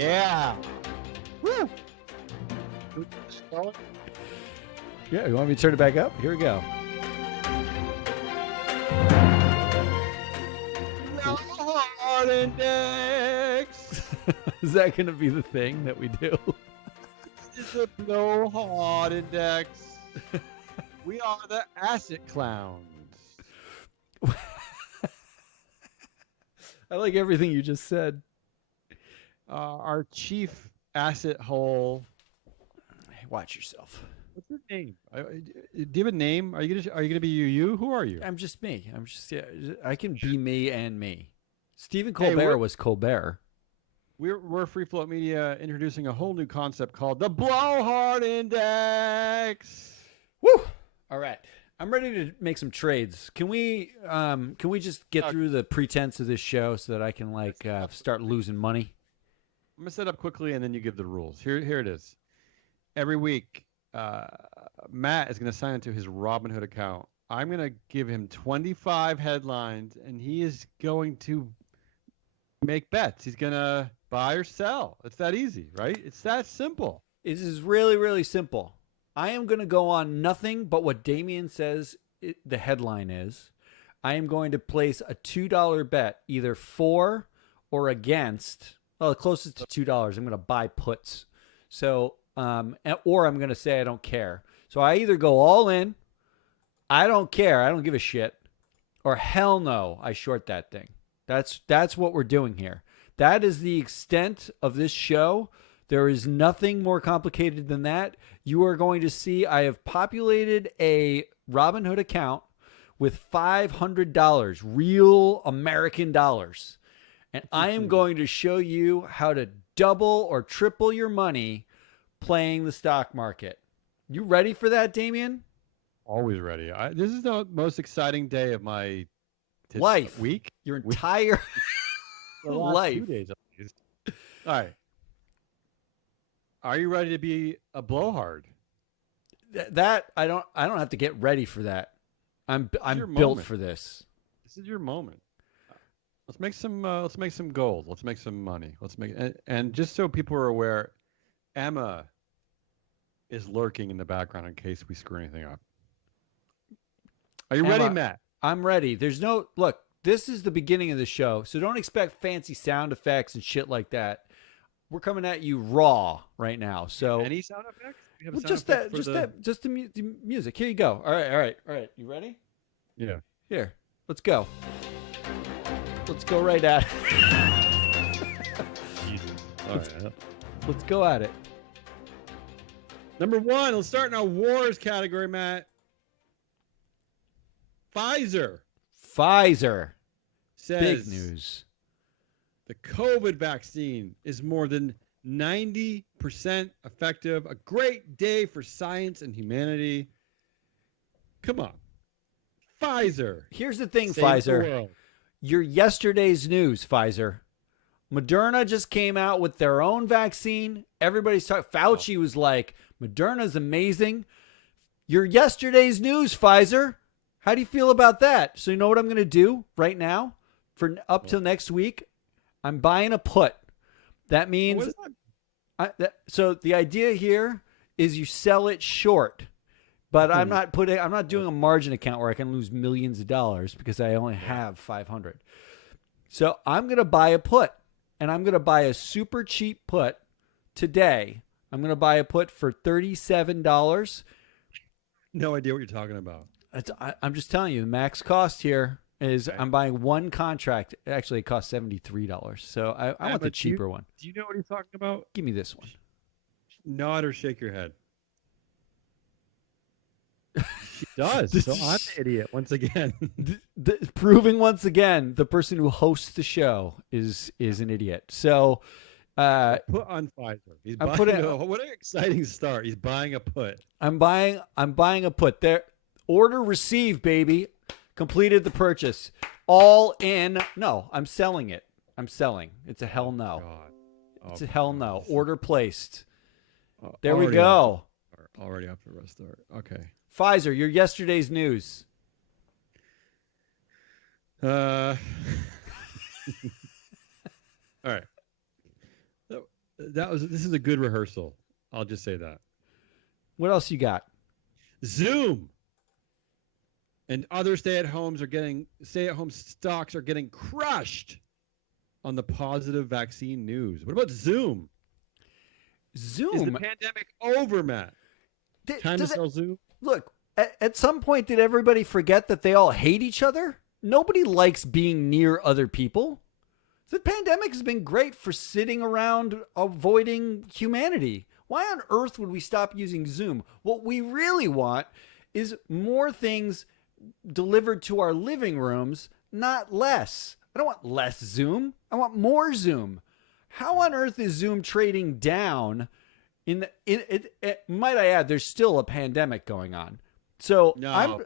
Yeah. Woo. Yeah, you want me to turn it back up? Here we go. Blowheart Index. Is that going to be the thing that we do? This is the Blowheart Index. We are the acid clowns. I like everything you just said. Our chief asset hole. Hey, watch yourself. What's your name? Do you have a name? Are you gonna be you? Who are you? I'm just me. I can be me and me. Stephen Hey, Colbert was Colbert. We're Free Float Media introducing a whole new concept called the Blowheart Index. Woo! All right. I'm ready to make some trades. Can we just get through the pretense of this show so that I can start losing money? I'm gonna set up quickly and then you give the rules. Here it is. Every week, Matt is gonna sign into his Robinhood account. I'm gonna give him 25 headlines, and he is going to make bets. He's gonna buy or sell. It's that easy, right? It's that simple. It is really, really simple. I am going to go on nothing but what Damien says the headline is. I am going to place a $2 bet either for or against. Well, the closest to $2, I'm going to buy puts. So, or I'm going to say I don't care. So I either go all in, I don't care, I don't give a shit, or hell no, I short that thing. That's what we're doing here. That is the extent of this show. There is nothing more complicated than that. You are going to see I have populated a Robinhood account with $500, real American dollars. And I am going to show you how to double or triple your money playing the stock market. You ready for that, Damien? Always ready. This is the most exciting day of my life. Week? Your entire life. 2 days at least. All right. Are you ready to be a blowhard? That I don't have to get ready for that. I'm built for this. This is your moment. Let's make some gold. Let's make some money. And just so people are aware, Emma is lurking in the background in case we screw anything up. Are you ready, Matt? I'm ready. Look, this is the beginning of the show, so don't expect fancy sound effects and shit like that. We're coming at you raw right now. So any sound effects? Well, just the music. Here you go. All right. You ready? Yeah. Here, let's go. Let's go right at it. All right. Let's go at it. Number one, let's start in our wars category, Matt. Pfizer says big news. The COVID vaccine is more than 90% effective. A great day for science and humanity. Come on. Pfizer. Here's the thing, Pfizer. You're yesterday's news, Pfizer. Moderna just came out with their own vaccine. Everybody's talking. Fauci was like, Moderna's amazing. You're yesterday's news, Pfizer. How do you feel about that? So you know what I'm going to do right now for up till next week? I'm buying a put. That means so the idea here is you sell it short. But I'm not doing a margin account where I can lose millions of dollars because I only have 500. So I'm going to buy a put, and I'm going to buy a super cheap put today. I'm going to buy a put for $37. No idea what you're talking about. I'm just telling you, the max cost here is I'm buying one contract. Actually, it costs $73. So I want the cheaper one. Do you know what he's talking about? Give me this one. Nod or shake your head. She does. So I'm the idiot once again. Proving once again the person who hosts the show is an idiot. So put on Pfizer. What an exciting start. He's buying a put. I'm buying a put. There. Order received, baby. Completed the purchase. All in. No, I'm selling it. I'm selling. It's a hell no. It's a hell no. Order placed. There we go. Already off to a rough start. Okay. Pfizer, your yesterday's news. All right. This is a good rehearsal. I'll just say that. What else you got? Zoom and other stay-at-home stocks are getting crushed on the positive vaccine news. What about Zoom? Zoom? Is the pandemic over, Matt? Time to sell Zoom? Look, at some point, did everybody forget that they all hate each other? Nobody likes being near other people. The pandemic has been great for sitting around avoiding humanity. Why on earth would we stop using Zoom? What we really want is more things delivered to our living rooms, not less. I don't want less Zoom. I want more Zoom. How on earth is Zoom trading down? Might I add, there's still a pandemic going on. So no.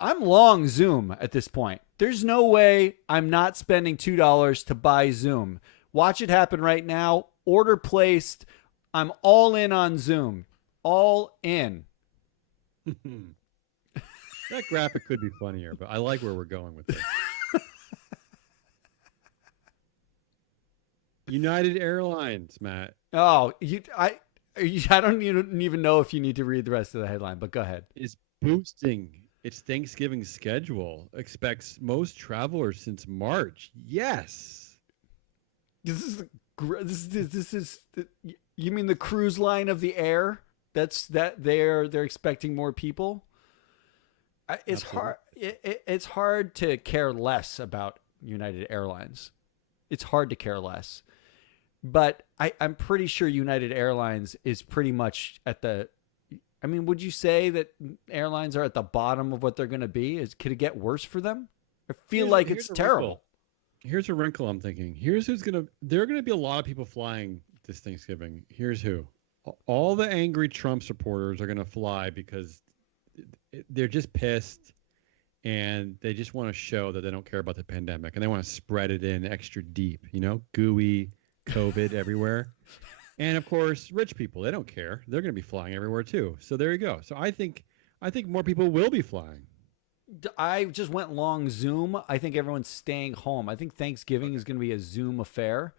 I'm long Zoom at this point. There's no way I'm not spending $2 to buy Zoom. Watch it happen right now. Order placed. I'm all in on Zoom. All in. That graphic could be funnier, but I like where we're going with this. United Airlines, Matt. Oh, I don't even know if you need to read the rest of the headline, but go ahead. Is boosting its Thanksgiving schedule. Expects most travelers since March. Yes. This is you mean the cruise line of the air? They're expecting more people. It's hard. It's hard to care less about United Airlines. It's hard to care less, but I'm pretty sure United Airlines is pretty much at the. I mean, would you say that airlines are at the bottom of what they're going to be? Could it get worse for them? I feel like it's terrible. Here's a wrinkle I'm thinking. Here's who's going to. There are going to be a lot of people flying this Thanksgiving. Here's who. All the angry Trump supporters are going to fly because they're just pissed and they just want to show that they don't care about the pandemic and they want to spread it in extra deep, gooey COVID everywhere. And of course, rich people, they don't care. They're going to be flying everywhere too. So there you go. So I think more people will be flying. I just went long Zoom. I think everyone's staying home. I think Thanksgiving is going to be a Zoom affair.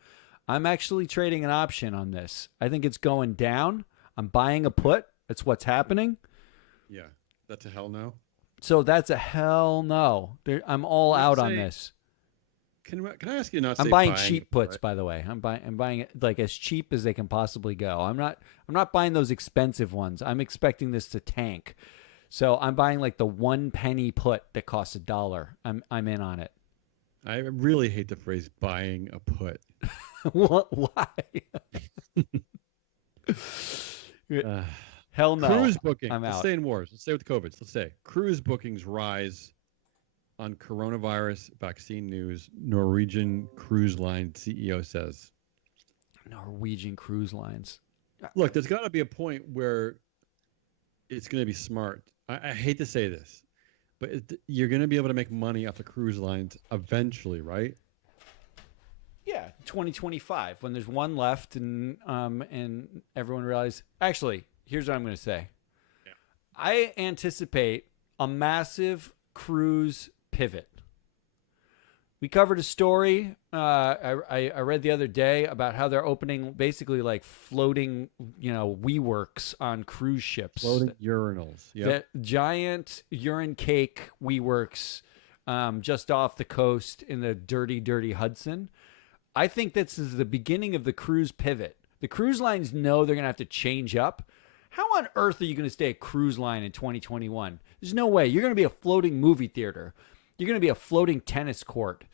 I'm actually trading an option on this. I think it's going down. I'm buying a put. That's what's happening. Yeah, that's a hell no. So that's a hell no. I'm all out on this. Can I ask you not? I'm buying cheap puts, by the way. I'm buying it like as cheap as they can possibly go. I'm not buying those expensive ones. I'm expecting this to tank. So I'm buying like the 1 penny put that costs $1. I'm in on it. I really hate the phrase buying a put. Why? Hell no. Cruise booking. I'm Let's out. stay in wars. Let's stay with COVID. Let's say cruise bookings rise on coronavirus vaccine news. Norwegian cruise line CEO says. Norwegian cruise lines. Look, there's got to be a point where it's going to be smart. I hate to say this, but you're going to be able to make money off the cruise lines eventually, right? Yeah, 2025 when there's one left and everyone realizes. Actually, here's what I'm going to say. Yeah. I anticipate a massive cruise pivot. We covered a story I read the other day about how they're opening basically like floating, WeWorks on cruise ships. Floating urinals. Yeah. That giant urine cake WeWorks just off the coast in the dirty, dirty Hudson. I think this is the beginning of the cruise pivot. The cruise lines know they're going to have to change up. How on earth are you going to stay a cruise line in 2021? There's no way. You're going to be a floating movie theater. You're going to be a floating tennis court.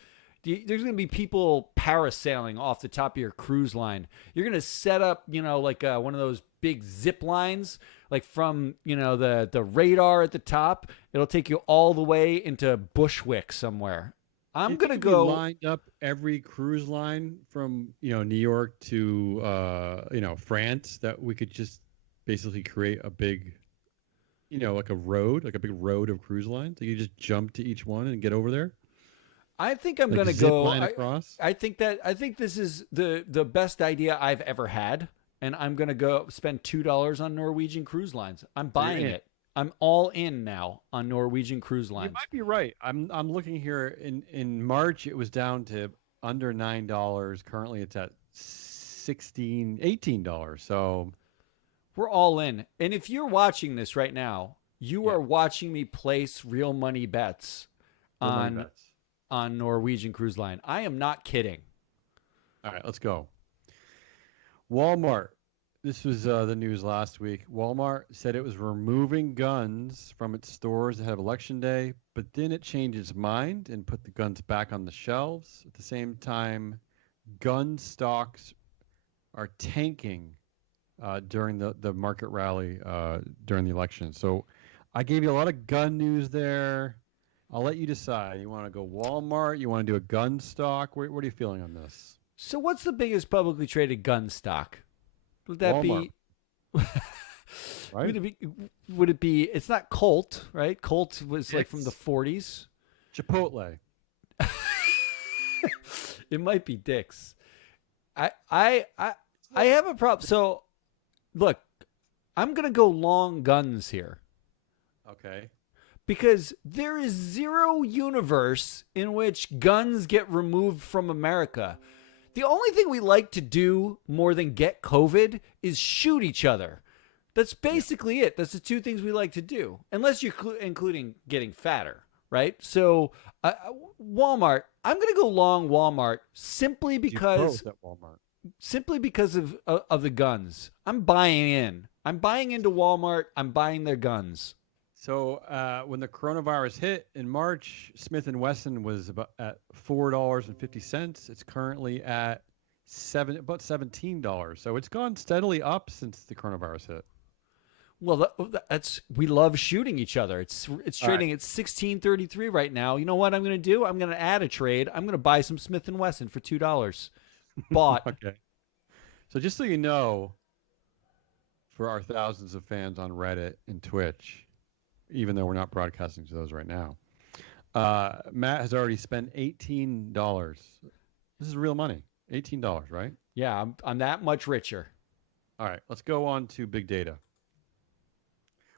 There's going to be people parasailing off the top of your cruise line. You're going to set up, like one of those big zip lines, like from, the radar at the top. It'll take you all the way into Bushwick somewhere. I'm going to go lined up every cruise line from, New York to, France, that we could just basically create a big, like a big road of cruise lines. So you just jump to each one and get over there. I think I'm like going to go. Across. I think this is the best idea I've ever had, and I'm going to go spend $2 on Norwegian Cruise Lines. I'm buying it. I'm all in now on Norwegian Cruise Lines. You might be right. I'm looking here in March. It was down to under $9. Currently, it's at $16, $18. So We're all in. And if you're watching this right now, you yeah, are watching me place real money bets real money on bets. Norwegian Cruise Line. I am not kidding. All right, let's go. Walmart. This was the news last week. Walmart said it was removing guns from its stores ahead of Election Day, but then it changed its mind and put the guns back on the shelves. At the same time, gun stocks are tanking during the market rally during the election. So I gave you a lot of gun news there. I'll let you decide. You want to go Walmart? You want to do a gun stock? What are you feeling on this? So what's the biggest publicly traded gun stock? Would that Walmart. be Right? would it be it's not Colt, right? Colt was like from the 40s. Chipotle. It might be Dick's. I have a problem. So look, I'm going to go long guns here. Okay. Because there is zero universe in which guns get removed from America. The only thing we like to do more than get COVID is shoot each other. That's basically it. That's the two things we like to do, unless you're including getting fatter, right? So Walmart, I'm going to go long Walmart simply because at Walmart. of the guns. I'm buying in. I'm buying into Walmart. I'm buying their guns. So when the coronavirus hit in March, Smith & Wesson was at $4.50. It's currently at about $17. So it's gone steadily up since the coronavirus hit. Well, that's we love shooting each other. It's trading at 16.33 right now. You know what I'm going to do? I'm going to add a trade. I'm going to buy some Smith & Wesson for $2. Bought. Okay. So just so you know, for our thousands of fans on Reddit and Twitch, even though we're not broadcasting to those right now, Matt has already spent $18. This is real money. $18, right? Yeah, I'm that much richer. All right, let's go on to big data.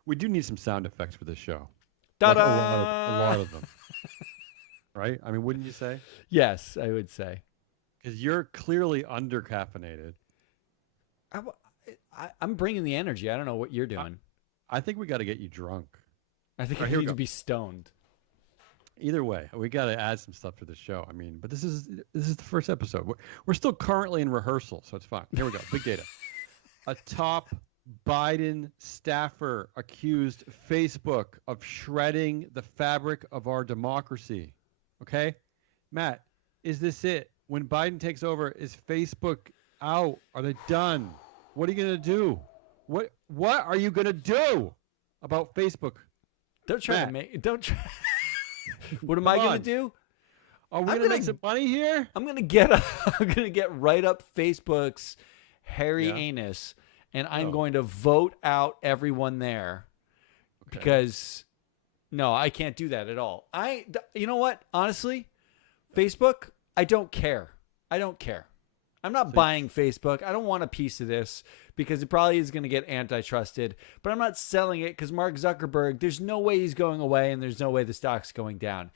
We do need some sound effects for this show. Ta-da! Like a lot of them. Right? I mean, wouldn't you say? Yes, I would say. Because you're clearly under-caffeinated. I'm bringing the energy. I don't know what you're doing. I think we got to get you drunk. I think I need to be stoned. Either way, we got to add some stuff to the show. I mean, but this is the first episode. We're still currently in rehearsal, so it's fine. Here we go. Big data. A top Biden staffer accused Facebook of shredding the fabric of our democracy. Okay, Matt, is this it? When Biden takes over, is Facebook out? Are they done? What are you gonna do? What are you gonna do about Facebook? Don't try Matt. to make. Don't try. What am I going to do? Are we going to make some money here? I'm going to get I'm going to get right up Facebook's hairy anus, and I'm going to vote out everyone there. Okay. Because no, I can't do that at all. You know what? Honestly, Facebook, I don't care. I don't care. I'm not buying Facebook. I don't want a piece of this because it probably is going to get antitrusted. But I'm not selling it because Mark Zuckerberg, there's no way he's going away and there's no way the stock's going down.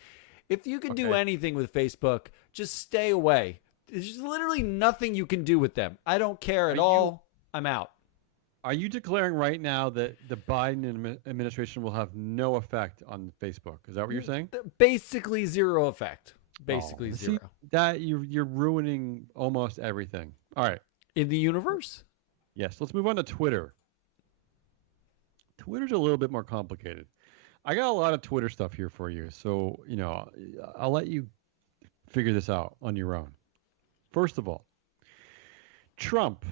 If you can do anything with Facebook, just stay away. There's literally nothing you can do with them. I don't care at all. I'm out. Are you declaring right now that the Biden administration will have no effect on Facebook? Is that what you're saying? Basically zero effect. Basically zero. See, that you're ruining almost everything. All right. In the universe? Yes. Let's move on to Twitter. Twitter's a little bit more complicated. I got a lot of Twitter stuff here for you. So, I'll let you figure this out on your own. First of all, Trump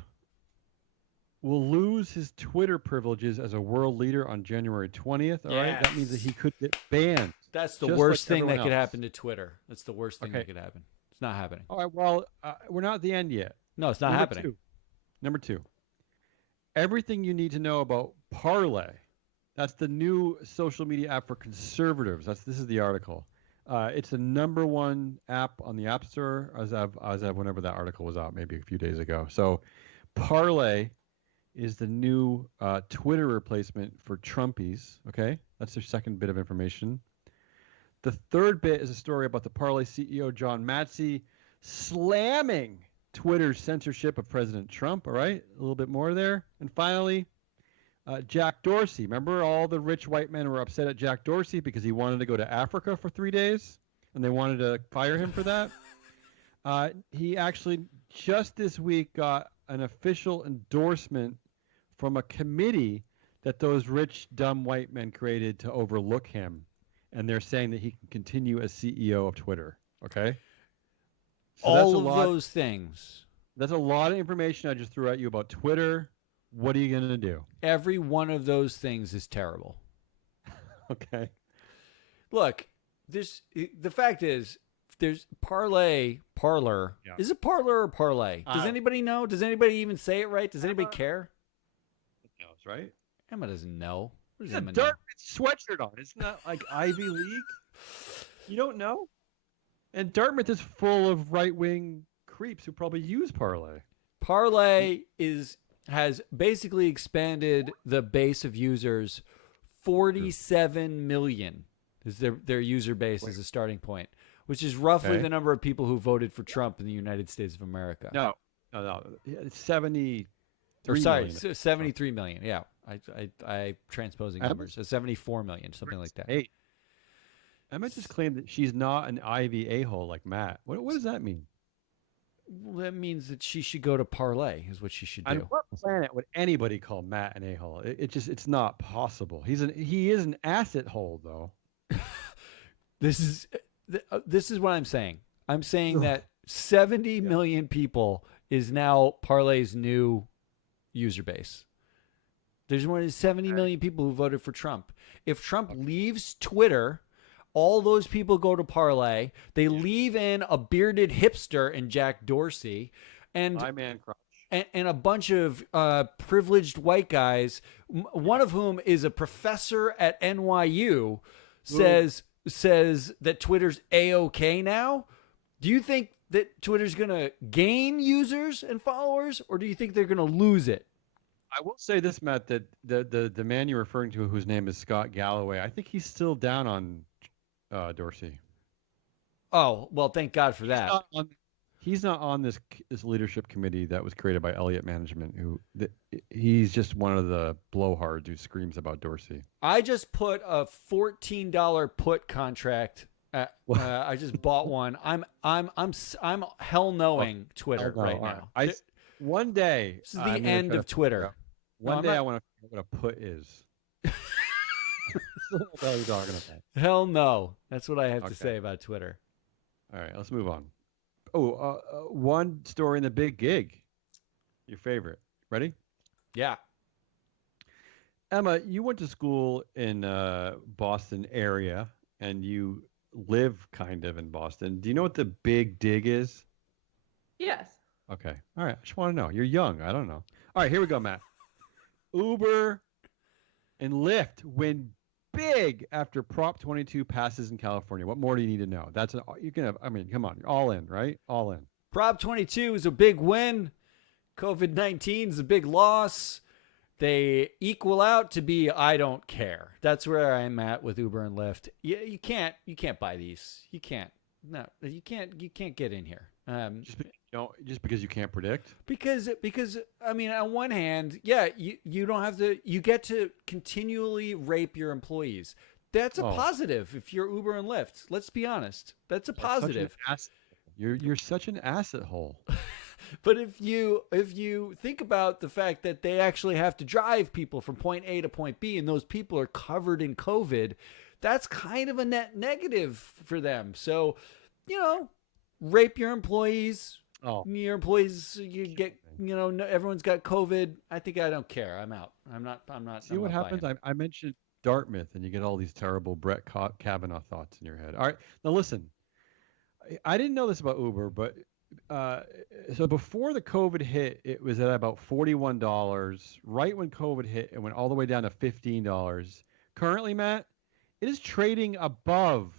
will lose his Twitter privileges as a world leader on January 20th. All right. That means that he could get banned. That's the worst thing that could happen to Twitter. That's the worst thing that could happen. It's not happening. All right. Well, we're not at the end yet. No, it's not happening. Number two, everything you need to know about Parlay. That's the new social media app for conservatives. This is the article. It's the #1 app on the App Store as of whenever that article was out, maybe a few days ago. So Parlay is the new Twitter replacement for Trumpies. Okay, that's their second bit of information. The third bit is a story about the Parlay CEO, John Matsey, slamming Twitter's censorship of President Trump. All right, a little bit more there. And finally, Jack Dorsey. Remember, all the rich white men were upset at Jack Dorsey because he wanted to go to Africa for 3 days, and they wanted to fire him for that. He actually just this week got an official endorsement from a committee that those rich, dumb white men created to overlook him. And they're saying that he can continue as CEO of Twitter. Okay? So all of those things. That's a lot of information I just threw at you about Twitter. What are you going to do? Every one of those things is terrible. Okay. Look, the fact is, there's parlor. Yeah. Is it parlor or parlay? Does anybody know? Does anybody even say it right? Does anybody care? It knows, right? Emma doesn't know. What does Emma know? Dartmouth sweatshirt on. It's not like Ivy League. You don't know? And Dartmouth is full of right-wing creeps who probably use parlay. Parlay has basically expanded the base of users. 47 million is their user base as a starting point, which is roughly the number of people who voted for Trump in the United States of America. No. 73 million. Yeah. I transposing numbers. 74 million, something like that. Hey, Emma just claimed that she's not an Ivy a-hole like Matt. What does that mean? Well, that means that she should go to parlay is what she should do. On what planet would anybody call Matt an a-hole? It's not possible. He is an asset hole, though. This is what I'm saying. I'm saying that 70 million people is now Parlay's new user base. There's more than 70 million people who voted for Trump. If Trump leaves Twitter, all those people go to Parlay. They leave in a bearded hipster and Jack Dorsey, and my man crush, and a bunch of privileged white guys. One of whom is a professor at NYU, says that Twitter's A-OK now. Do you think that Twitter's going to gain users and followers, or do you think they're going to lose it? I will say this, Matt, that the man you're referring to, whose name is Scott Galloway, I think he's still down on Dorsey. Oh, well, thank God for that. He's not on this leadership committee that was created by Elliott Management. He's just one of the blowhards who screams about Dorsey. I just put a $14 put contract. I just bought one. I'm hell knowing Twitter right now. One day this is the end of Twitter. One day I want to know what a put is. What the hell are you talking about? Hell no. That's what I have to say about Twitter. All right, let's move on. Oh, one story in the big gig. Your favorite. Ready? Yeah. Emma, you went to school in Boston area, and you live kind of in Boston. Do you know what the big dig is? Yes. Okay. All right. I just want to know. You're young. I don't know. All right. Here we go, Matt. Uber and Lyft win big after Prop 22 passes in California. What more do you need to know? You can have. I mean, come on. You're all in, right? All in. Prop 22 is a big win. COVID-19 is a big loss. They equal out to be I don't care. That's where I'm at with Uber and Lyft. You can't buy these. You can't. No, you can't get in here. Just because you can't predict? Because I mean, on one hand, yeah, you don't have to. You get to continually rape your employees. That's a positive if you're Uber and Lyft. Let's be honest. That's a positive. You're such an asset hole. But if you think about the fact that they actually have to drive people from point A to point B, and those people are covered in COVID, that's kind of a net negative for them. So, rape your employees. Oh. Your employees, you get, everyone's got COVID. I don't care. I'm out. I'm not. See what happens? I mentioned Dartmouth, and you get all these terrible Brett Kavanaugh thoughts in your head. All right. Now listen, I didn't know this about Uber, but so before the COVID hit, it was at about $41. Right when COVID hit, it went all the way down to $15. Currently, Matt, it is trading above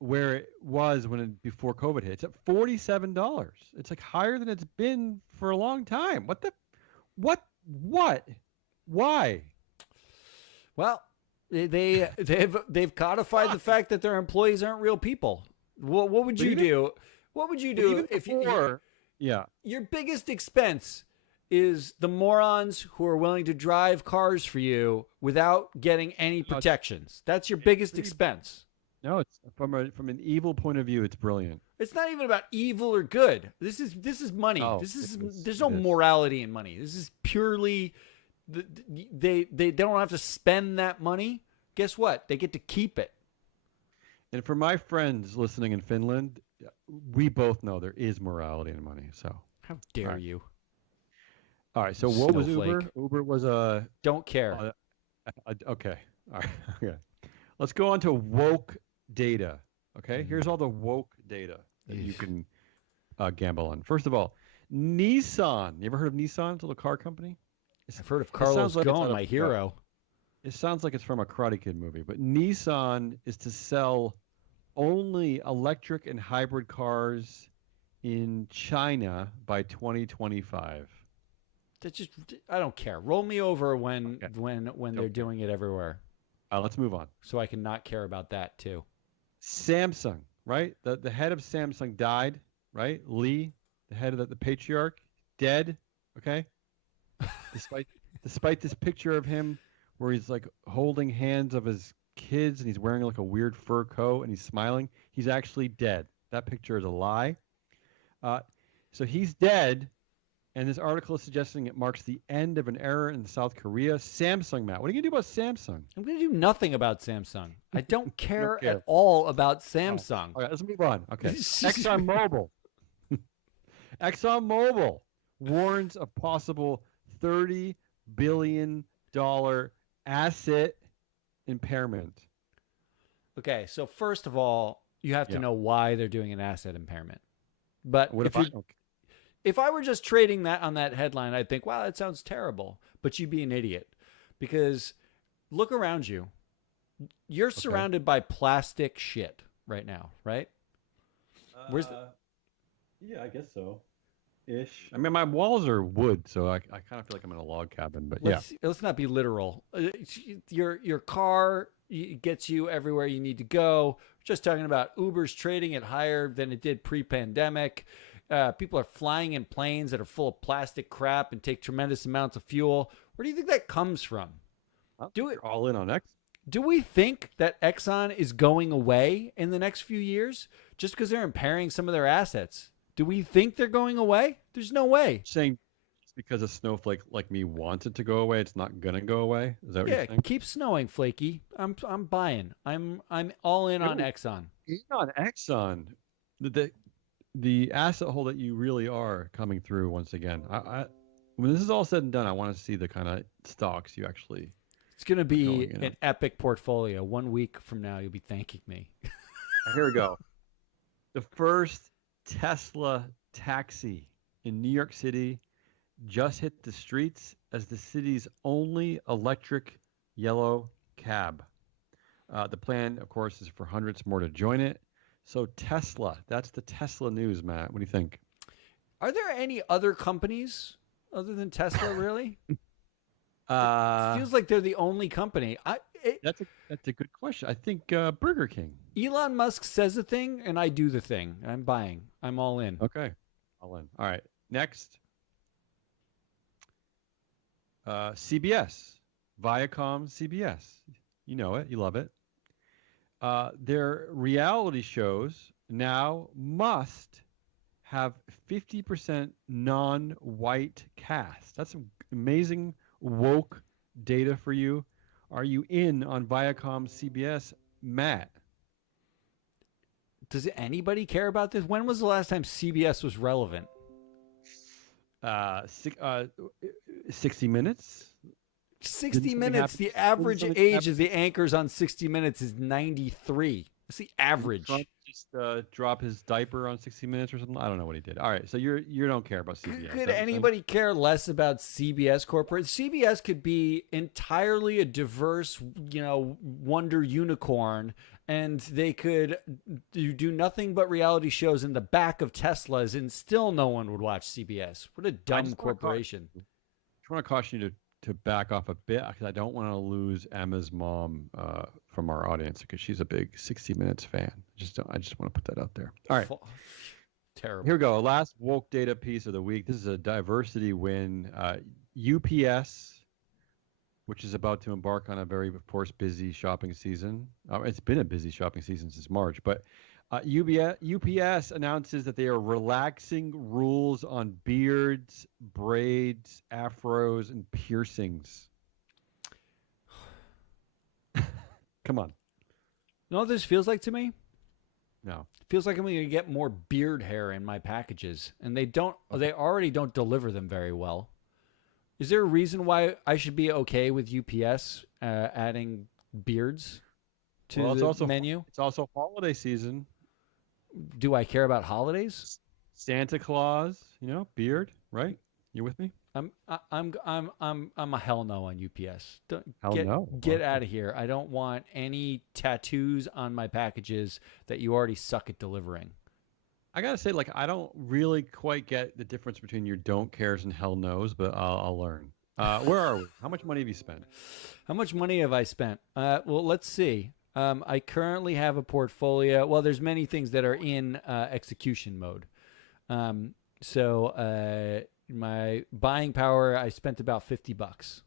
where it was before COVID hit. It's at $47. It's like higher than it's been for a long time. Why? Well, they've codified the fact that their employees aren't real people. What would you do? What would you do if Yeah. Your biggest expense is the morons who are willing to drive cars for you without getting any No, protections. That's your it's biggest pretty. expense. No, it's from an evil point of view. It's brilliant. It's not even about evil or good. This is money. Oh, This is it is. there's no It is. morality in money. This is purely they don't have to spend that money. Guess what? They get to keep it. And for my friends listening in Finland, we both know there is morality in money. So, How dare right. you? all right. So what was Snowflake. Uber? Uber was a. Don't care. Okay. All right. Okay. Let's go on to woke data. Okay. Mm. Here's all the woke data that you Eesh. can gamble on. First of all, Nissan. You ever heard of Nissan? It's a little car company. I've heard of It sounds Carlos like it's Ghosn, out of- my hero. It sounds like it's from a Karate Kid movie, but Nissan is to sell only electric and hybrid cars in China by 2025. That's just I don't care. Roll me over when Okay. when they're doing it everywhere, Let's move on. so I can not care about that too. Samsung, right? The head of Samsung died, right? Lee, the head of the patriarch, dead. Okay. Despite this picture of him where he's like holding hands of his kids and he's wearing like a weird fur coat and he's smiling, he's actually dead. That picture is a lie. So he's dead, and this article is suggesting it marks the end of an era in South Korea. Samsung, Matt, what are you gonna do about Samsung? I'm going to do nothing about Samsung. I don't care care. at all about Samsung. All right, let's move on. Okay. ExxonMobil. ExxonMobil warns of possible $30 billion asset impairment. Okay, so first of all, you have to Yeah. know why they're doing an asset impairment. But What if I were just trading that on that headline, I'd think, wow, that sounds terrible. But you'd be an idiot, because look around you. You're surrounded by plastic shit right now, right? Where's the... Yeah, I guess so. Ish. I mean, my walls are wood, so I kind of feel like I'm in a log cabin. But Let's not be literal. Your car gets you everywhere you need to go. Just talking about Uber's trading it higher than it did pre-pandemic. People are flying in planes that are full of plastic crap and take tremendous amounts of fuel. Where do you think that comes from? You're all in on X. Do we think that Exxon is going away in the next few years just because they're impairing some of their assets? Do we think they're going away? There's no way. Saying just because a snowflake like me wants it to go away, it's not gonna go away. Is that what you're saying? Keep snowing, Flaky. I'm buying. I'm all in on Exxon. Even on Exxon, the asset hole that you really are coming through once again. When this is all said and done, I want to see the kind of stocks you actually. It's going to be going in. an epic portfolio. 1 week from now, you'll be thanking me. Here we go. The first Tesla taxi in New York City just hit the streets as the city's only electric yellow cab. The plan, of course, is for hundreds more to join it. So Tesla, that's the Tesla news, Matt. What do you think? Are there any other companies other than Tesla, really? It feels like they're the only company. That's a good question. I think Burger King. Elon Musk says a thing, and I do the thing. I'm buying. I'm all in. Okay, all in. All right, next. CBS, Viacom CBS. You know it. You love it. Their reality shows now must have 50% non-white cast. That's some amazing woke data for you. Are you in on Viacom CBS, Matt? Does anybody care about this? When was the last time CBS was relevant? 60 Minutes. 60 Minutes. The average age of the anchors on 60 Minutes is 93. That's the average. Trump just drop his diaper on 60 Minutes or something. I don't know what he did. All right, so you don't care about CBS. Could anybody care less about CBS corporate? CBS could be entirely a diverse, wonder unicorn, and they could do nothing but reality shows in the back of Teslas, and still no one would watch CBS. What a dumb corporation. I just want to caution you to back off a bit, because I don't want to lose Emma's mom from our audience, because she's a big 60 Minutes fan. I just want to put that out there. All right. Terrible. Here we go. Last woke data piece of the week. This is a diversity win. UPS, which is about to embark on a very, of course, busy shopping season. It's been a busy shopping season since March, but UPS announces that they are relaxing rules on beards, braids, afros, and piercings. Come on. You know what this feels like to me? No. It feels like I'm going to get more beard hair in my packages, and they already don't deliver them very well. Is there a reason why I should be okay with UPS adding beards to the menu? It's also holiday season. Do I care about holidays? Santa Claus, beard, right? You with me? I'm a hell no on UPS. No. Get out of here. I don't want any tattoos on my packages that you already suck at delivering. I gotta say, I don't really quite get the difference between your don't cares and hell knows, but I'll learn. Where are we? How much money have you spent? How much money have I spent? Well, let's see. I currently have a portfolio. Well, there's many things that are in execution mode. So my buying power, I spent about $50.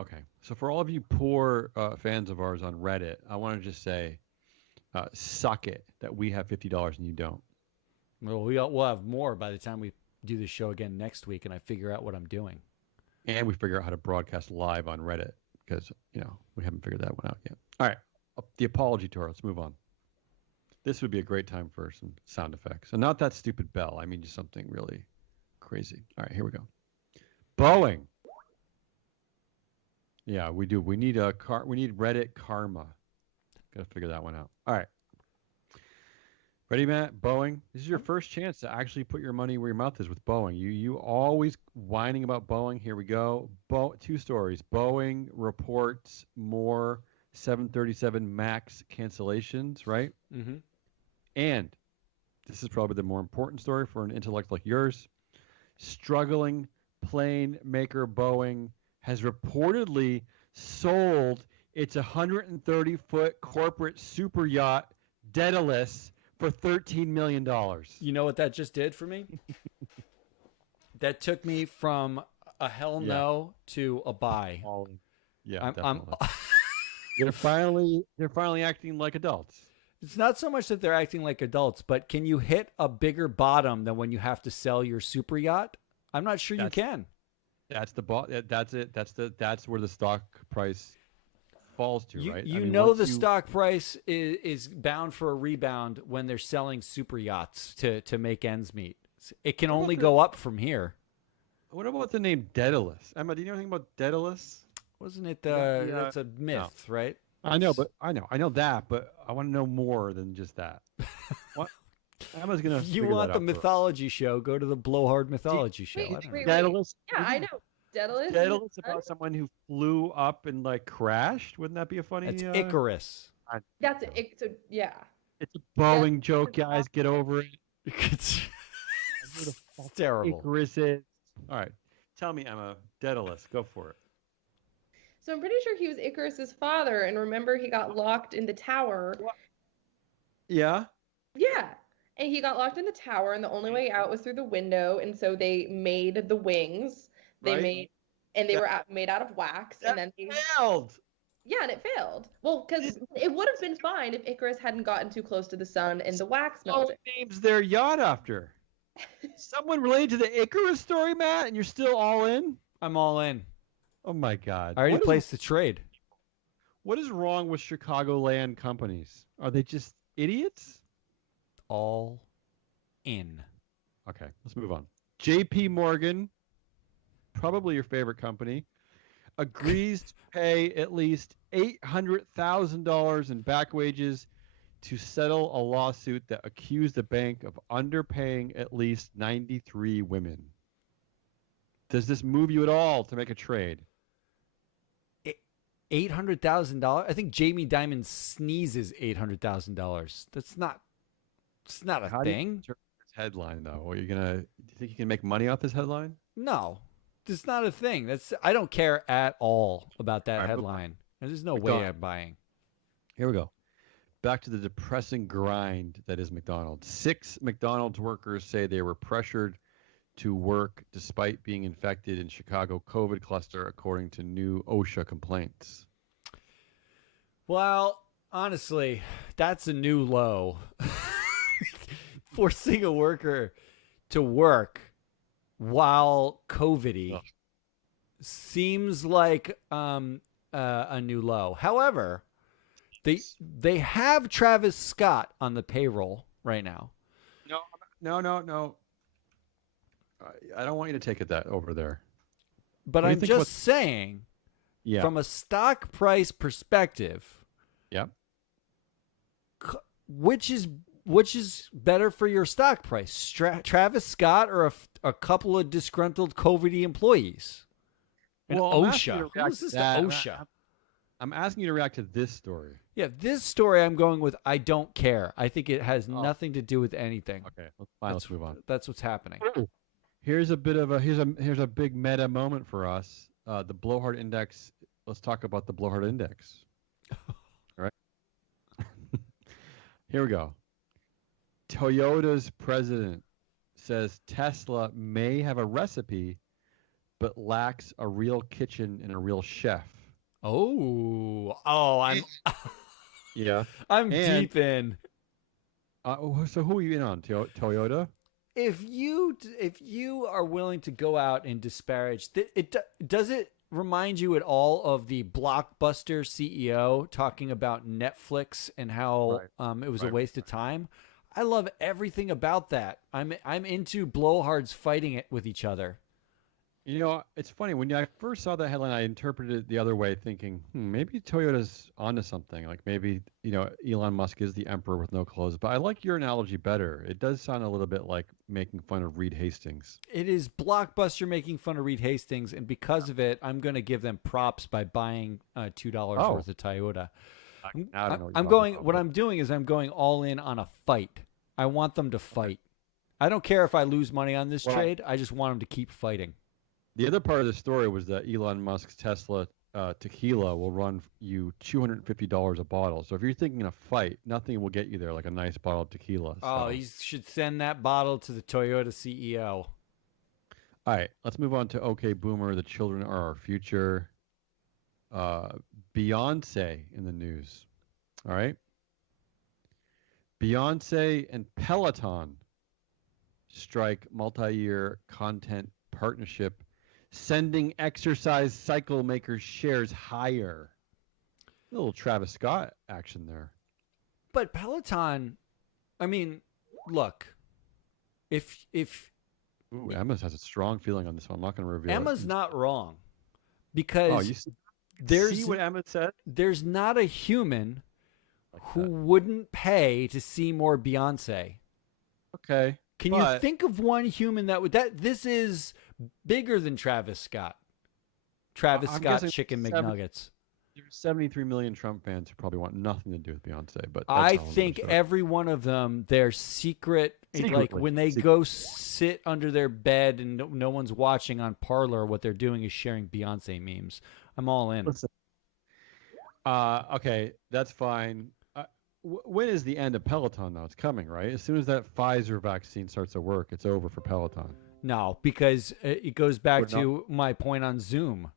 Okay. So for all of you poor fans of ours on Reddit, I want to just say, suck it that we have $50 and you don't. Well, we'll have more by the time we do the show again next week and I figure out what I'm doing. And we figure out how to broadcast live on Reddit because, we haven't figured that one out yet. All right. The apology tour. Let's move on. This would be a great time for some sound effects. And not that stupid bell. I mean, just something really crazy. All right, here we go. Boeing. Yeah, we do. We need we need Reddit karma. Got to figure that one out. All right. Ready, Matt? Boeing. This is your first chance to actually put your money where your mouth is with Boeing. You always whining about Boeing. Here we go. Two stories. Boeing reports more 737 MAX cancellations, right? Mm-hmm. And this is probably the more important story for an intellect like yours. Struggling plane maker Boeing has reportedly sold its 130-foot corporate super yacht Daedalus for $13 million. You know what that just did for me? That took me from a hell no to a buy. Yeah, They're finally acting like adults. It's not so much that they're acting like adults, but can you hit a bigger bottom than when you have to sell your super yacht? I'm not sure you can. That's That's it. That's where the stock price falls to, right? The stock price is bound for a rebound when they're selling super yachts to make ends meet. It can only go up from here. What about the name Daedalus? Emma, do you know anything about Daedalus? Wasn't it? That's a myth, right? I know that, but I want to know more than just that. What? Emma's gonna. If you want the mythology show, go to the Blowhard mythology show. Daedalus. Yeah, I know. Daedalus. Daedalus about someone who flew up and crashed. Wouldn't that be a funny? It's Icarus. That's it. So yeah. It's a Boeing joke, guys. Get over it. It's terrible. Icarus is. All right, tell me, Emma. Daedalus, go for it. So I'm pretty sure he was Icarus's father, and remember he got locked in the tower. What? Yeah. Yeah. And he got locked in the tower, and the only way out was through the window, and so they made the wings. They were made out of wax, and then they failed. Yeah, and it failed. Well, because it would have been fine if Icarus hadn't gotten too close to the sun and the wax melted. Names their yacht after. Someone related to the Icarus story, Matt, and you're still all in? I'm all in. Oh my God! I already placed the trade. What is wrong with Chicagoland companies? Are they just idiots? All in. Okay, let's move on. J.P. Morgan, probably your favorite company, agrees to pay at least $800,000 in back wages to settle a lawsuit that accused the bank of underpaying at least 93 women. Does this move you at all to make a trade? $800,000? I think Jamie Dimon sneezes $800,000. It's not a thing. This headline though. Do you think you can make money off this headline? No. It's not a thing. I don't care at all about that headline. There's no way I'm buying. Here we go. back to the depressing grind that is McDonald's. 6 McDonald's workers say they were pressured to work despite being infected in Chicago COVID cluster, according to new OSHA complaints. Well, honestly, that's a new low. Forcing a worker to work while COVID-y seems like a new low. However, they have Travis Scott on the payroll right now. No. I don't want you to take it that over there. But I'm just saying, from a stock price perspective, which is better for your stock price, Travis Scott or a couple of disgruntled COVID employees? And OSHA. Who's this OSHA? I'm asking you to react to this story. Yeah, this story I'm going with I don't care. I think it has nothing to do with anything. Okay, let's move on. That's what's happening. Here's a bit of here's a big meta moment for us. The Blowheart Index. Let's talk about the Blowheart Index. All right. Here we go. Toyota's president says Tesla may have a recipe, but lacks a real kitchen and a real chef. I'm yeah. I'm deep in. So who are you in on? Toyota? If you are willing to go out and disparage, does it remind you at all of the Blockbuster CEO talking about Netflix and how it was a waste of time? I love everything about that. I'm into blowhards fighting it with each other. You know, it's funny. When I first saw that headline, I interpreted it the other way, thinking, maybe Toyota's onto something. Like maybe, Elon Musk is the emperor with no clothes. But I like your analogy better. It does sound a little bit like making fun of Reed Hastings. It is Blockbuster making fun of Reed Hastings, and because of it, I'm going to give them props by buying $2 worth of Toyota. What I'm doing is I'm going all in on a fight. I want them to fight. I don't care if I lose money on this trade. I just want them to keep fighting. The other part of the story was that Elon Musk's Tesla tequila will run you $250 a bottle. So if you're thinking a fight, nothing will get you there like a nice bottle of tequila. Oh, he should send that bottle to the Toyota CEO. All right, let's move on to OK Boomer. The children are our future. Beyonce in the news. All right. Beyonce and Peloton strike multi-year content partnership, sending exercise cycle makers shares higher. A little Travis Scott action there. But Peloton, I mean, look, if Emma has a strong feeling on this one. I'm not going to reveal Emma's not wrong, because see what Emma said? There's not a human who wouldn't pay to see more Beyonce. Okay. Can you think of one human that would? This is bigger than Travis Scott. Travis Scott chicken McNuggets. There's 73 million Trump fans who probably want nothing to do with Beyonce, but I think every one of them, their secretly, like when they go sit under their bed and no one's watching on Parler, what they're doing is sharing Beyonce memes. I'm all in. Listen. Okay, that's fine. When is the end of Peloton, though? It's coming, right? As soon as that Pfizer vaccine starts to work, it's over for Peloton. No, because it goes back to my point on Zoom.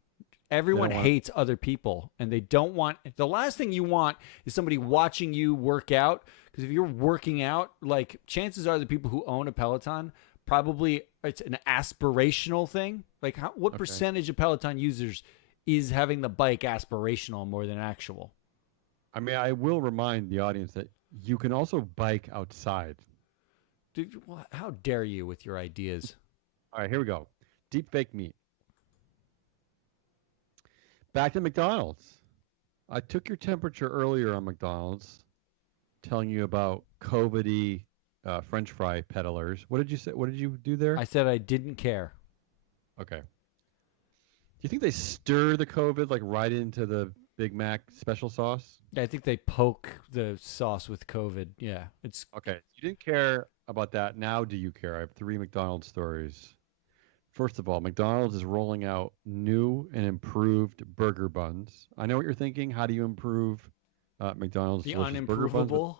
Everyone hates other people, and they don't want... The last thing you want is somebody watching you work out, because if you're working out, like, chances are the people who own a Peloton, probably it's an aspirational thing. Like, what percentage of Peloton users is having the bike aspirational more than actual? I mean, I will remind the audience that you can also bike outside. Dude, how dare you with your ideas? All right, here we go. Deepfake meat. Back to McDonald's. I took your temperature earlier on McDonald's, telling you about COVID-y French fry peddlers. What did you say? What did you do there? I said I didn't care. Okay. Do you think they stir the COVID like right into the Big Mac special sauce? I think they poke the sauce with COVID. Yeah, it's okay. You didn't care about that. Now do you care? I have 3 McDonald's stories. First of all, McDonald's is rolling out new and improved burger buns. I know what you're thinking. How do you improve McDonald's The delicious burger buns. unimprovable.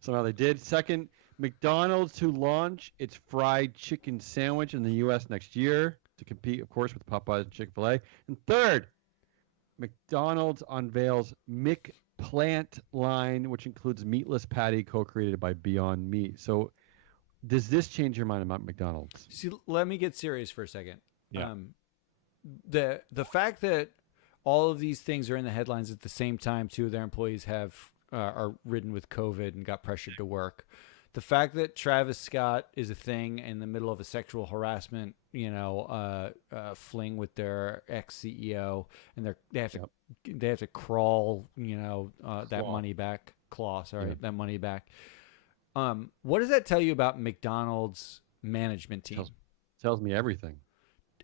Somehow they did. Second, McDonald's to launch its fried chicken sandwich in the U.S. next year to compete, of course, with Popeyes and Chick-fil-A. And third, McDonald's unveils McPlant line, which includes meatless patty co-created by Beyond Meat. So does this change your mind about McDonald's? See, let me get serious for a second. Yeah. The fact that all of these things are in the headlines at the same time, two of their employees are ridden with COVID and got pressured to work. The fact that Travis Scott is a thing in the middle of a sexual harassment, fling with their ex-CEO, and they have to crawl, that money back, that money back. What does that tell you about McDonald's management team? Tells me everything.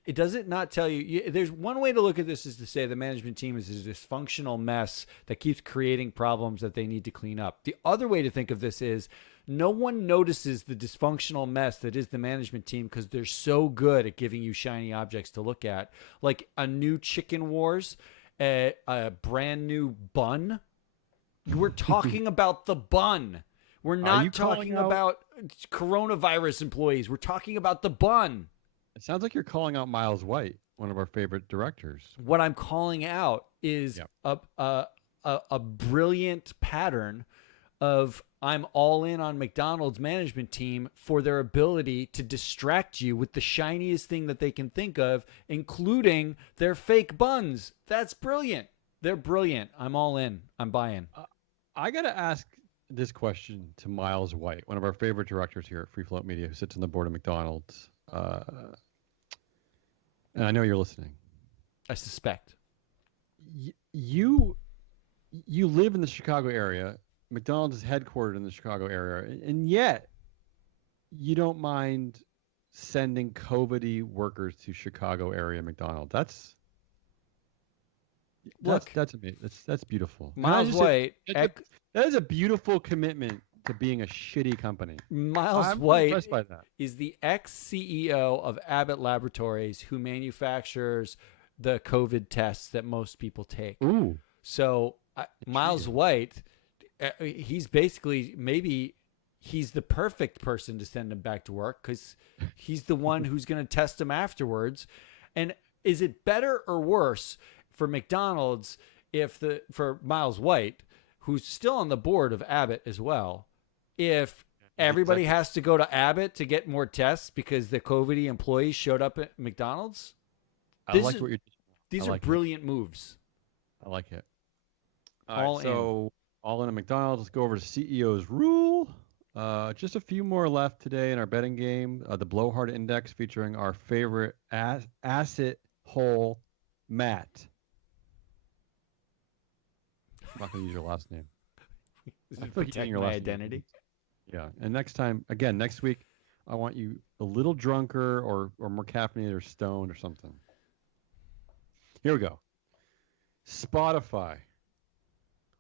It does it not tell you? There's one way to look at this is to say the management team is a dysfunctional mess that keeps creating problems that they need to clean up. The other way to think of this is no one notices the dysfunctional mess that is the management team because they're so good at giving you shiny objects to look at, like a new Chicken Wars, a brand new bun. We're talking about the bun. We're not talking about coronavirus employees. We're talking about the bun. It sounds like you're calling out Miles White, one of our favorite directors. What I'm calling out is a brilliant pattern of I'm all in on McDonald's management team for their ability to distract you with the shiniest thing that they can think of, including their fake buns. That's brilliant. They're brilliant. I'm all in. I'm buying. I got to ask this question to Miles White, one of our favorite directors here at Free Float Media, who sits on the board of McDonald's. And I know you're listening. I suspect. You live in the Chicago area. McDonald's is headquartered in the Chicago area, and yet you don't mind sending COVID-y workers to Chicago area McDonald's. That's amazing. That's beautiful. Miles White. That is a beautiful commitment to being a shitty company. Miles White is the ex-CEO of Abbott Laboratories, who manufactures the COVID tests that most people take. Ooh. So Miles White, he's basically, maybe he's the perfect person to send him back to work because he's the one who's going to test him afterwards. And is it better or worse for McDonald's for Miles White, who's still on the board of Abbott as well, if everybody has to go to Abbott to get more tests because the COVID employees showed up at McDonald's? These are brilliant moves. I like it. All in at McDonald's. Let's go over to CEO's rule. Just a few more left today in our betting game. The Blowheart Index featuring our favorite asset hole, Matt. I'm not going to use your last name. This is protect my identity. Yeah. And next week, I want you a little drunker or more caffeinated or stoned or something. Here we go. Spotify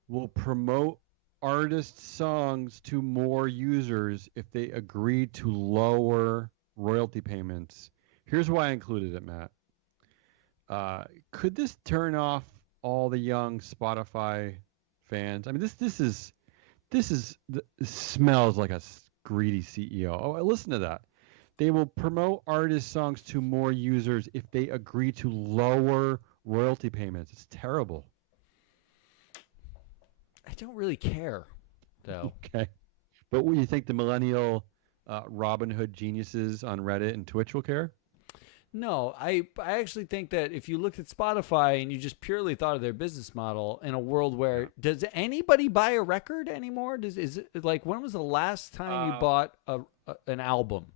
will promote artist songs to more users if they agree to lower royalty payments. Here's why I included it, Matt. Could this turn off all the young Spotify fans? I mean, this smells like a greedy CEO. Oh, listen to that. They will promote artist songs to more users if they agree to lower royalty payments. It's terrible. I don't really care, though. Okay. But what do you think the millennial Robin Hood geniuses on Reddit and Twitch will care? No, I actually think that if you looked at Spotify and you just purely thought of their business model in a world where does anybody buy a record anymore? Is it like, when was the last time you bought an album?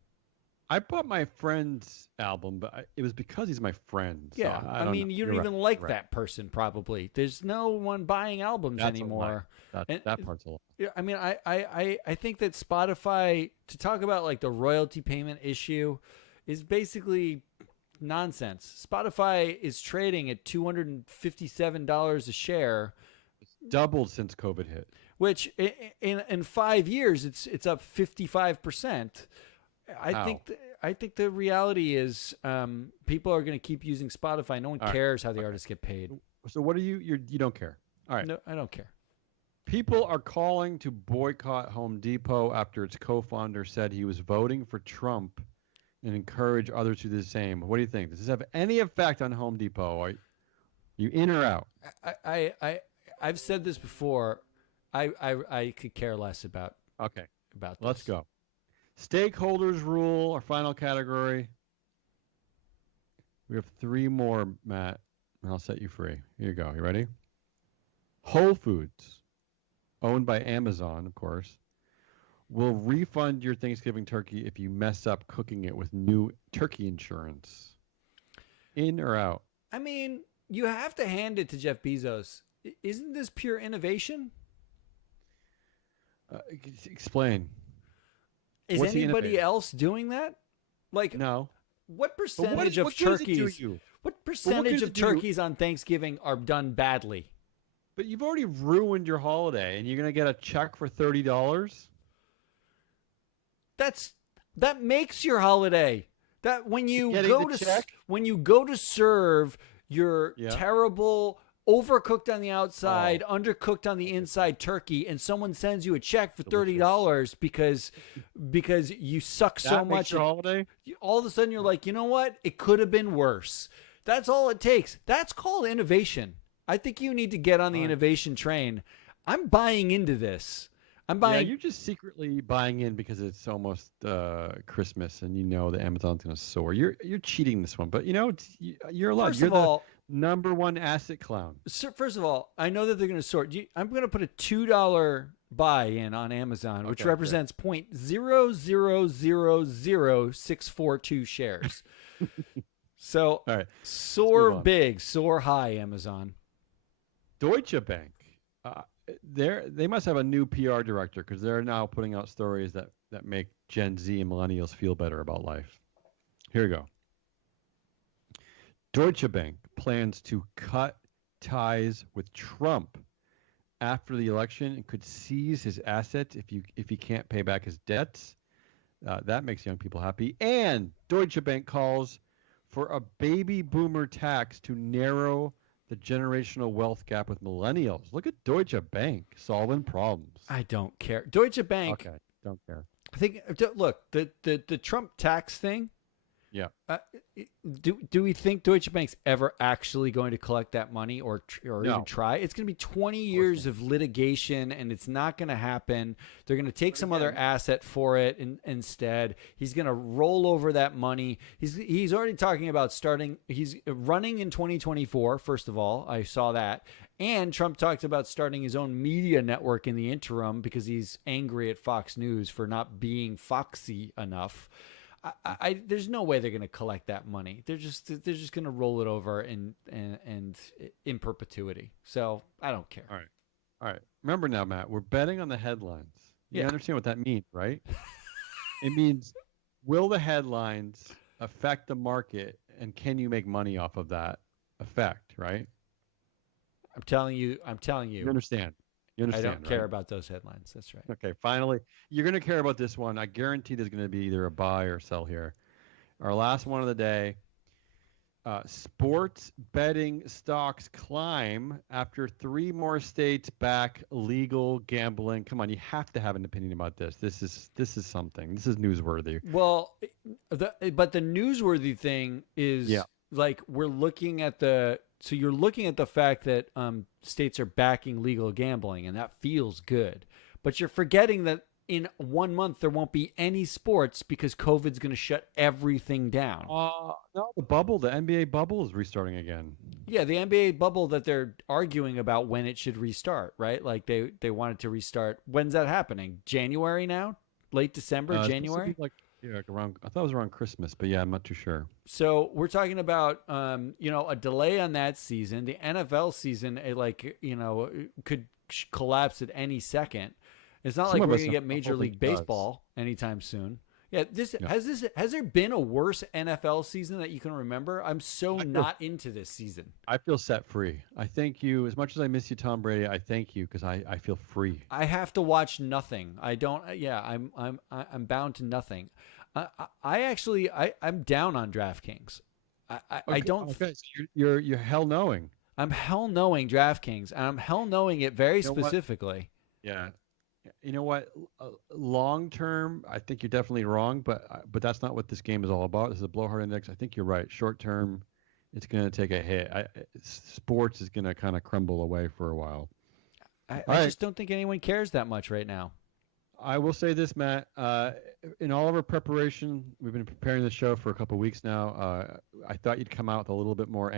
I bought my friend's album, but it was because he's my friend. So Yeah, I mean, you don't even like that person probably. There's no one buying albums anymore. That part's a lie. Yeah, I mean, I think that Spotify, to talk about like the royalty payment issue, is basically nonsense. Spotify is trading at $257 a share. It's doubled since COVID hit. Which in 5 years it's up 55%. I think the reality is people are going to keep using Spotify. No one cares how the artists get paid. So what are you don't care? All right. No, I don't care. People are calling to boycott Home Depot after its co-founder said he was voting for Trump and encourage others to do the same. What do you think? Does this have any effect on Home Depot? Are you in or out? I've said this before. I could care less about Okay. this. Let's go. Stakeholders rule, our final category. We have 3 more, Matt, and I'll set you free. Here you go. You ready? Whole Foods, owned by Amazon, of course, will refund your Thanksgiving turkey if you mess up cooking it with new turkey insurance. In or out? I mean, you have to hand it to Jeff Bezos. Isn't this pure innovation? Explain. Is anybody else doing that? Like, no. What percentage of turkeys? What percentage of turkeys on Thanksgiving are done badly? But you've already ruined your holiday, and you're gonna get a check for $30. That makes your holiday. That when you go to serve your terrible, overcooked on the outside, undercooked on the inside turkey, and someone sends you a check for $30 because you suck so much. Your holiday? All of a sudden, you're like, you know what? It could have been worse. That's all it takes. That's called innovation. I think you need to get on the innovation train. I'm buying into this. Yeah, you're just secretly buying in because it's almost Christmas, and you know that Amazon's going to soar. You're cheating this one, but you know you're allowed. You're the number one asset clown. First of all, I know that they're going to soar. I'm going to put a $2 buy in on Amazon, which represents 0.0000642 shares. So soar big, soar high, Amazon. Deutsche Bank. They must have a new PR director because they're now putting out stories that make Gen Z and millennials feel better about life. Here we go. Deutsche Bank plans to cut ties with Trump after the election and could seize his assets if he can't pay back his debts. That makes young people happy. And Deutsche Bank calls for a baby boomer tax to narrow the generational wealth gap with millennials. Look at Deutsche Bank solving problems. I don't care. Deutsche Bank. Okay, don't care. I think. Look, the Trump tax thing. Yeah. Do we think Deutsche Bank's ever actually going to collect that money or even try? It's going to be 20 years of litigation, and it's not going to happen. They're going to take some other asset for it instead. He's going to roll over that money. He's already talking about starting. He's running in 2024. First of all, I saw that. And Trump talked about starting his own media network in the interim because he's angry at Fox News for not being foxy enough. There's no way they're going to collect that money. They're just going to roll it over and in perpetuity. So I don't care. All right. Remember now, Matt, we're betting on the headlines. You understand what that means, right? It means, will the headlines affect the market, and can you make money off of that effect, right? I'm telling you. You understand. I don't care about those headlines. That's right. Okay, finally, you're going to care about this one. I guarantee there's going to be either a buy or sell here. Our last one of the day, sports betting stocks climb after 3 more states back legal gambling. Come on, you have to have an opinion about this. This is something. This is newsworthy. Well, but the newsworthy thing is like we're looking at the. So you're looking at the fact that states are backing legal gambling, and that feels good. But you're forgetting that in 1 month there won't be any sports because COVID's going to shut everything down. No, the NBA bubble is restarting again. Yeah, the NBA bubble that they're arguing about when it should restart, right? Like they wanted to restart. When's that happening? January now? Late December, January? Around. I thought it was around Christmas, but I'm not too sure. So we're talking about, a delay on that season. The NFL season, could collapse at any second. It's not like we're going to get Major League Baseball anytime soon. Yeah, has there been a worse NFL season that you can remember? I'm not into this season. I feel set free. I thank you as much as I miss you, Tom Brady. I thank you because I feel free. I have to watch nothing. I don't. Yeah, I'm bound to nothing. I'm down on DraftKings. I don't. Okay, so you're hell knowing. I'm hell knowing DraftKings, and I'm hell knowing it very specifically. Yeah. You know what? Long term, I think you're definitely wrong, but that's not what this game is all about. This is a Blowheart Index. I think you're right. Short term, it's going to take a hit. Sports is going to kind of crumble away for a while. I just don't think anyone cares that much right now. I will say this, Matt. In all of our preparation, we've been preparing the show for a couple of weeks now. I thought you'd come out with a little bit more